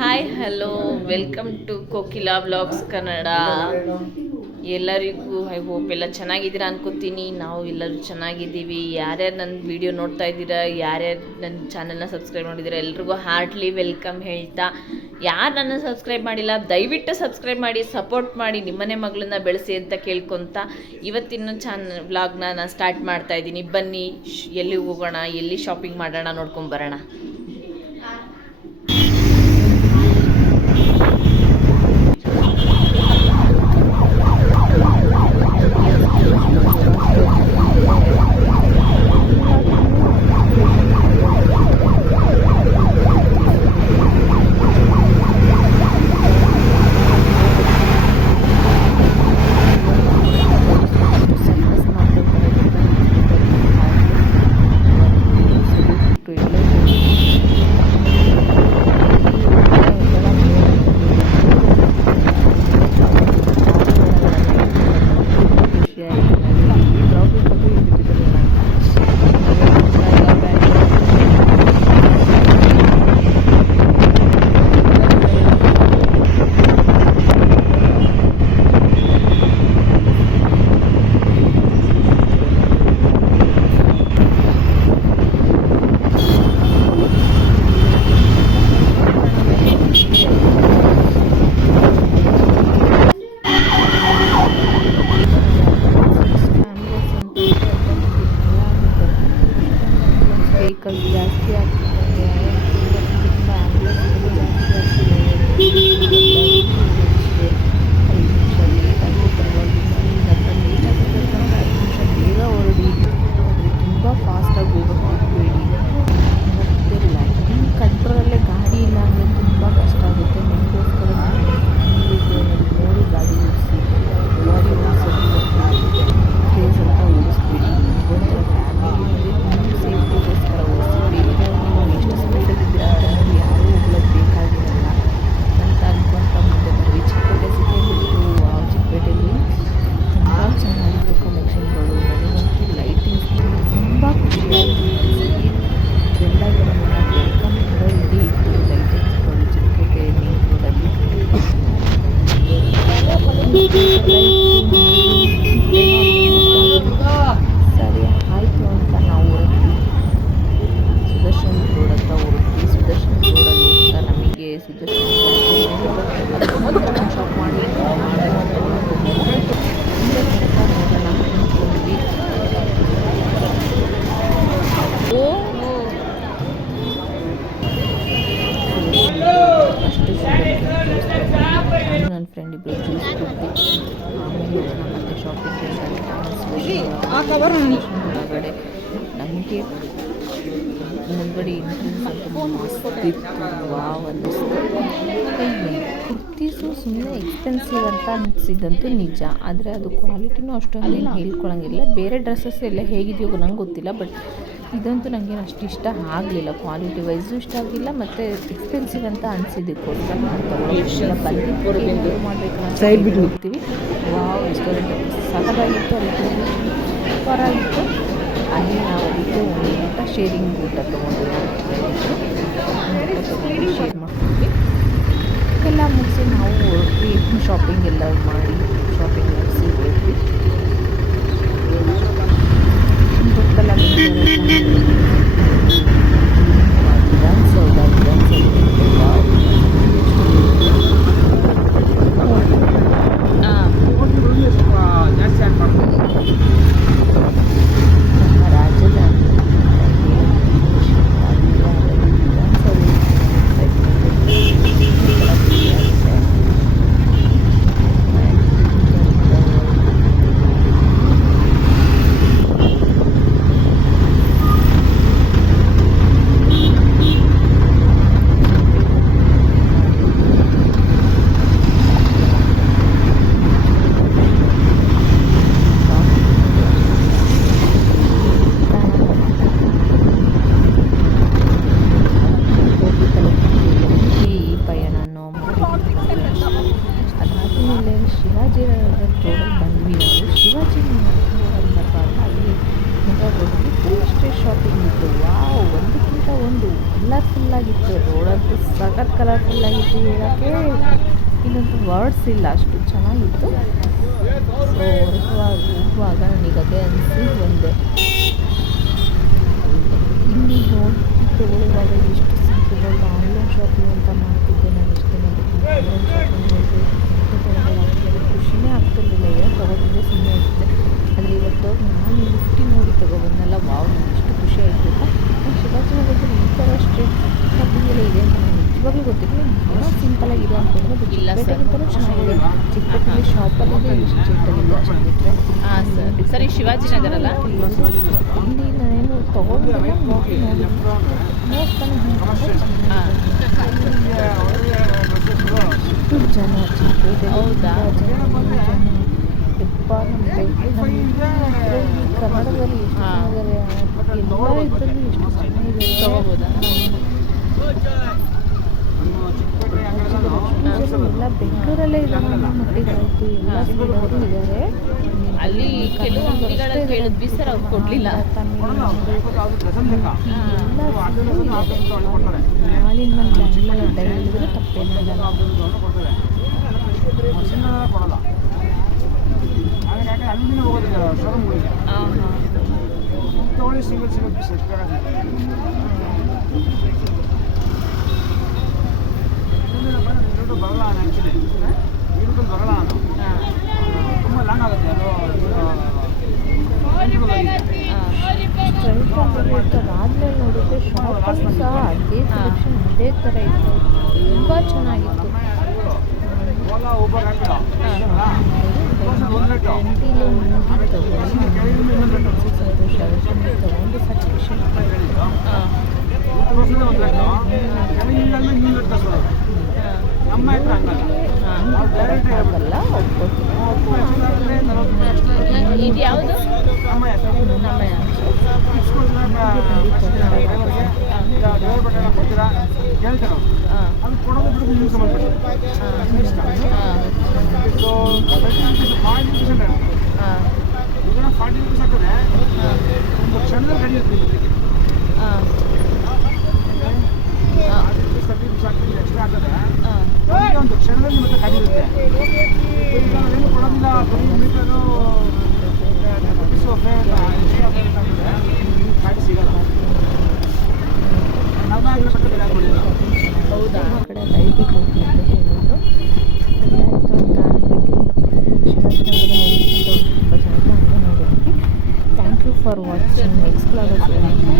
Hi hello welcome to Kokila vlogs Kannada. ಎಲ್ಲರಿಗೂ I hope ಎಲ್ಲ ಚೆನ್ನಾಗಿದ್ದೀರಾ ಅನ್ಕೋತೀನಿ. ನಾವು ಎಲ್ಲರೂ ಚೆನ್ನಾಗಿದ್ದೀವಿ. ಯಾರ್ಯಾರು ನನ್ನ ವಿಡಿಯೋ ನೋಡ್ತಾ ಇದ್ದೀರಾ, ಯಾರ್ಯಾರು ನನ್ನ ಚಾನಲ್ನ ಸಬ್ಸ್ಕ್ರೈಬ್ ಮಾಡಿದ್ದೀರಾ, ಎಲ್ರಿಗೂ ಹಾರ್ಟ್ಲಿ ವೆಲ್ಕಮ್ ಹೇಳ್ತಾ, ಯಾರು ನನ್ನ ಸಬ್ಸ್ಕ್ರೈಬ್ ಮಾಡಿಲ್ಲ ದಯವಿಟ್ಟು ಸಬ್ಸ್ಕ್ರೈಬ್ ಮಾಡಿ, ಸಪೋರ್ಟ್ ಮಾಡಿ, ನಿಮ್ಮನೆ ಮಗಳನ್ನ ಬೆಳೆಸಿ ಅಂತ ಕೇಳ್ಕೊತ ಇವತ್ತಿನ ವ್ಲಾಗ್ನ ನಾನು ಸ್ಟಾರ್ಟ್ ಮಾಡ್ತಾ ಇದ್ದೀನಿ. ಬನ್ನಿ, ಎಲ್ಲಿ ಹೋಗೋಣ, ಎಲ್ಲಿ ಶಾಪಿಂಗ್ ಮಾಡೋಣ ನೋಡ್ಕೊಂಬರೋಣ. ವೆಹಿಕಲ್ಸ್ ಜಾಸ್ತಿ ಆಗ್ತಿದೆ, ತುಂಬ ಆ್ಯಂಬುಲೆನ್ಸ್ಗಳು ಜಾಸ್ತಿ ಆಗ್ತಿದೆ. 5 ನಿಮಿಷ ಲೇಟಾಗಿ ಪರವಾಗಿಲ್ಲ, ಈಗ ಲೇಟಾಗಿ ಬರ್ತಂದ್ರೆ 5 ನಿಮಿಷ ಬೇಗ ಹೊರಡಿ, ಆದರೆ ತುಂಬ ಫಾಸ್ಟಾಗಿ ಹೋಗಬೇಡಿ. ಮತ್ತು ಲೈಟಿಂಗ್ ಕಂಟ್ರೋಲಲ್ಲೇ ಗಾಡಿ ಇಲ್ಲ ಅಂದರೆ ತುಂಬ ಕಷ್ಟ ಆಗುತ್ತೆ. ನಿಮಗೋಸ್ಕರ ಫ್ಯಾಮಿಲಿಗೆ ನೋಡಿ ಗಾಡಿ ಓಡಿಸಿ, ಗಾಡಿ ಓಡಿಸೋದು ಪ್ಲೇಸ್ ಅಂತ ಓಡಿಸ್ಬೇಡಿ. ನಿಮಗೊಂಥರ ಫ್ಯಾಮಿಲಿ ಅಂದರೆ ನಿಮ್ಮ ಸೇಫ್ಟಿಗೋಸ್ಕರ ಓಡಿಸಿ. ಬೇರೆ ನೀವು ಎಷ್ಟು ಸ್ಪೀಡಲ್ಲಿದ್ದೀರಾ ಅಂತ ನೋಡಿ ಯಾರೂ ಹೋಗ್ಲಕ್ಕೆ ಬೇಕಾಗಿರಲ್ಲ ಅಂತ ಅನ್ಕೊಂತ ಮುಂದೆ ಬರ್ರಿ. ಚಿಕ್ಕಪೇಟೆ ಸಿಟಿ ಬಿಟ್ಟು ಚಿಕ್ಕಪೇಟೆಯಲ್ಲಿ ತುಂಬ ಚೆನ್ನಾಗಿತ್ತು ಕಲೆಕ್ಷನ್ಗಳು. ನನಗಂತೂ ಲೈಟಿಂಗ್ಸ್ ತುಂಬ ಖುಷಿಯಾಯಿತು. ಎಲ್ಲರೂ ನಮ್ಮನ್ನು ವೆಲ್ಕಮ್ ಕೂಡ ಇದೇ ಇತ್ತು ಲೈಟಿಂಗ್ಸ್ಗಳು ಚಿಕ್ಕಪೇಟೆ ಮೇನ್ ರೋಡಲ್ಲಿ. ಸರಿ ಆಯಿತು ಅಂತ ನಾವು ಹೊರಟ್ವಿ. ಸುದರ್ಶನ್ ರೋಡ್ ಹತ್ರ ಹೊರಟ್ವಿ. ಸುದರ್ಶನ್ ರೋಡಲ್ಲಿ ಹೋಗ್ತಾ ನಮಗೆ ಸುದರ್ಶನ್ ಶಾಪ್ ಮಾಡಿ ನೋಡೋಣ ಅಂದ್ಕೊಂಡ್ವಿ. ಅಷ್ಟು ನನ್ನ ಫ್ರೆಂಡ್ ಇಬ್ಬರು ಜ್ಯೂಸ್ ಕುಡ್ದು ಆಮೇಲೆ ಮತ್ತೆ ಶಾಪಿಂಗ್ ಒಳಗಡೆ ನಮಗೆ ಮುಂದ್ಗಡೆ ಎಂಟ್ರೆನ್ಸ್ ಅಂತ ಮಸ್ತ್ ಇತ್ತು. ವಾವ್ ಅನ್ನಿಸ್ತು. ಕುರ್ತೀಸು ಸುಮ್ಮನೆ ಎಕ್ಸ್ಪೆನ್ಸಿವ್ ಅಂತ ಅನಿಸಿದಂತೂ ನಿಜ, ಆದರೆ ಅದು ಕ್ವಾಲಿಟಿನೂ ಅಷ್ಟೊಂದು ಏನು ಹೇಳ್ಕೊಳಂಗಿಲ್ಲ. ಬೇರೆ ಡ್ರೆಸ್ಸಸ್ ಎಲ್ಲ ಹೇಗಿದೆಯೋ ನಂಗೆ ಗೊತ್ತಿಲ್ಲ, ಬಟ್ ಇದಂತೂ ನನಗೇನು ಅಷ್ಟು ಇಷ್ಟ ಆಗಲಿಲ್ಲ. ಕ್ವಾಲಿಟಿ ವೈಸು ಇಷ್ಟ ಆಗಲಿಲ್ಲ, ಮತ್ತು ಎಕ್ಸ್ಪೆನ್ಸಿವ್ ಅಂತ ಅನಿಸಿದ್ದಕ್ಕೋಸ್ಕರ ನಾನು ತೊಗೊಳ್ಳೋದಿಲ್ಲ. ಬಂದಿದ್ದು ಏನಾದರೂ ಮಾಡಬೇಕಂತ ಸೈಡ್ ಬಿಟ್ಟು ಹೋಗ್ತೀವಿ. ವಾವ್ ರೆಸ್ಟೋರೆಂಟ್ ಸಖತ್ತಾಗಿತ್ತು, ಅಲ್ಲಿ ಸೂಪರಾಗಿತ್ತು. ಅಲ್ಲಿ ನಾವು ಅದಕ್ಕೆ ಒಂದು ಊಟ ಶೇರಿಂಗ್ ಊಟ ತೊಗೊಂಡು ಶೇರ್ ಮಾಡ್ಕೊಂಡ್ವಿ. ಎಲ್ಲ ಮುಗಿಸಿ ನಾವು ಹೊರಟ್ವಿ. ಶಾಪಿಂಗ್ ಎಲ್ಲ ಮಾಡಿ ಶಾಪಿಂಗ್ ಮುಗಿಸಿ ಹೊರಟ್ವಿ. ಗೊತ್ತಲ್ಲ ವಿಧಾನಸೌಧ ಕಲರ್ಫುಲ್ ಆಗಿತ್ತು, ಹೇಳೋಕ್ಕೆ ಇನ್ನೊಂದು ವರ್ಡ್ಸ್ ಇಲ್ಲ, ಅಷ್ಟು ಚೆನ್ನಾಗಿತ್ತು. ಸೊ ಹೋಗುವಾಗ ನನಗೆ ಅದೇ ಅನಿಸಿ ಬಂದೆ. ಇಲ್ಲಿ ನೋಡಿ ತೊಗೊಳ್ಳುವಾಗ ಎಷ್ಟು ಸಿಂಪಲ್ ಆನ್ಲೈನ್ ಶಾಪಿಂಗ್ ಅಂತ ಮಾಡ್ತಿದ್ದೆ ನಾನು ಇಷ್ಟು ದಿನ. ಆನ್ಲೈನ್ ಶಾಪಿಂಗ್ ನೋಡಿದ್ರೆ ತೊಗೊಳೋದಾಗ್ತಿಲ್ಲ, ಖುಷಿನೇ ಆಗ್ತಿರ್ಲಿಲ್ಲ, ಏನು ತೊಗೋತಿದ್ದೆ ಸುಮ್ಮನೆ ಇರ್ತಿದ್ದೆ. ಆದರೆ ಇವತ್ತು ನಾನು ಹುಟ್ಟಿ ನೋಡಿ ತೊಗೊಬಂದಲ್ಲ, ವಾವ್, ನನಗೆ ಎಷ್ಟು ಖುಷಿ ಆಯಿತು ಗೊತ್ತಾ. ನಾನು ಶಿವಾಜಿನಗರದಲ್ಲಿ ಈ ಥರ ಸ್ಟ್ರೀಟ್ ಶಾಪಿಂಗ್ ಎಲ್ಲ ಇದೆ ಅಂತ ನನಗೆ ನಿಜವಾಗ್ಲೂ ಗೊತ್ತಿಲ್ಲ. ಏನೋ ಸಿಂಪಲಾಗಿದೆ ಅಂದ್ಕೊಂಡ್ರೆ ಅದು ಚಿಕ್ಕಪೇಟೆಗಿಂತಲೂ ಚೆನ್ನಾಗಿದೆ. ಚಿಕ್ಕಪೇಟೆಯಲ್ಲಿ ಶಾಪಲ್ಲಿದೆ, ಇಷ್ಟು ಚಿಕ್ಕದಿಲ್ಲ ಅಷ್ಟೇ ಬಿಟ್ಟರೆ. ಹಾಂ ಸರಿ, ಶಿವಾಜಿನಗರ ಅಲ್ಲ? ಇಲ್ಲಿ ನಾನೇನು ತೊಗೊಂಡಿಲ್ಲ, ನೋಡಿ ಎಷ್ಟು ಜನ ಚಿಕ್ಕಪೇಟೆ, ಹೌದಾ? ಯಪ್ಪ, ಕನ್ನಡದಲ್ಲಿ ಎಷ್ಟು ಚೆನ್ನಾಗಿದ್ದಾರೆ, ಎಲ್ಲ ಇದ್ರಲ್ಲಿ ಎಷ್ಟು ಚೆನ್ನಾಗಿದೆ. ತೊಗೋಬೋದಾ? ಎಲ್ಲ ಬೆಂಗಳೂರಲ್ಲೇ ಇದ್ದಾರೆ ಅನ್ನೋ ಮಟ್ಟಿಗಾಯಿತು, ಎಲ್ಲ ಸೈಡವರು ಇದ್ದಾರೆ. ಅಲ್ಲಿ ಕೆಲವು ಅಂಗಡಿಗಳಲ್ಲಿ ಕೇಳಿದ್ವಿ ಸರ್, ಅವ್ರು ಕೊಡಲಿಲ್ಲ. ತಮಿಳ್ನಾಡು ಎಲ್ಲ ಹಾಲಿನ ಮೇಲೆ ಬೆಂಗಳೂರು ಹೇಳಿದ್ರೆ ತಪ್ಪೇನಾಗಲ್ಲ. ಬರಲ್ಲ ಆ್ಯಕ್ಚುಲಿ ಈ ರೂಟಲ್ಲಿ ಬರಲ್ಲ ನಾನು, ತುಂಬ ಲಾಂಗ್ ಆಗುತ್ತೆ ಅದು. ಅದಾದ್ಮೇಲೆ ನೋಡಿದ್ರೆ ಶಾಪಲ್ಲಿ ಸಹ ಅದೇ ಸೆಲೆಕ್ಷನ್ ಅದೇ ಥರ ಇತ್ತು, ತುಂಬ ಚೆನ್ನಾಗಿತ್ತು. ಓಲಾ ಊಬರ್ ಹಾಕಿಲ್ಲ ಟ್ವೆಂಟಿಲೋ ಮೂಗಿ ತಗೊಂಡು ಸಂತೋಷ ಆಗುತ್ತೆ, ತಗೊಂಡು ಸ್ಯಾಟಿಸ್ಫ್ಯಾಕ್ಷನ್. ನಮ್ಮ ಹತ್ರ ಆಗಲ್ಲ, ಇದು ಯಾವುದು? ನಮ್ಮ ಕೊಡ್ತೀರಾ ಹೇಳ್ತಾರೆ, ಅದು ಕೊಡೋದು ಬಿಡೋದು ನಿಮ್ಗೆ ಸಂಬಂಧಪಟ್ಟು. ಸೊ 40% ಈಗ 40 ರೂಪೀಸ್ ಆಗ್ತದೆ, ಒಂದು ಕ್ಷಣದಲ್ಲಿ ಕಡಿಯುತ್ತೆ. 30 ರೂಪೀಸ್ ಆಗ್ತದೆ, ಎಕ್ಸ್ಟ್ರಾ ಆಗ್ತದೆ, ಒಂದು ಕ್ಷಣದಲ್ಲಿ ಮತ್ತೆ ಕಡಿಯುತ್ತೆ. ಈಗ ಏನು ಕೊಡೋದಿಲ್ಲ, ಬರೀ ಮೀಟರು ಗಾಡಿ ಸಿಗಲ್ಲ. ನಮ್ಮ ಹೌದಾ? ಆ ಕಡೆ ರೈಟಿಗೆ ಹೋಗಿ ಅಂತ ಹೇಳಿದ್ರು, ಸರಿ ಆಯಿತು ಅಂತ ಅಂದ್ಬಿಟ್ಟು ಶಿವಾಜಿನಗರ ನೋಡಿಕೊಂಡು ತುಂಬ ಜನಕ್ಕೆ ಹಂಗೆ ನೋಡಿದ್ವಿ. Thank you for watching. Next ಬ್ಲಾಗಲ್ಲಿ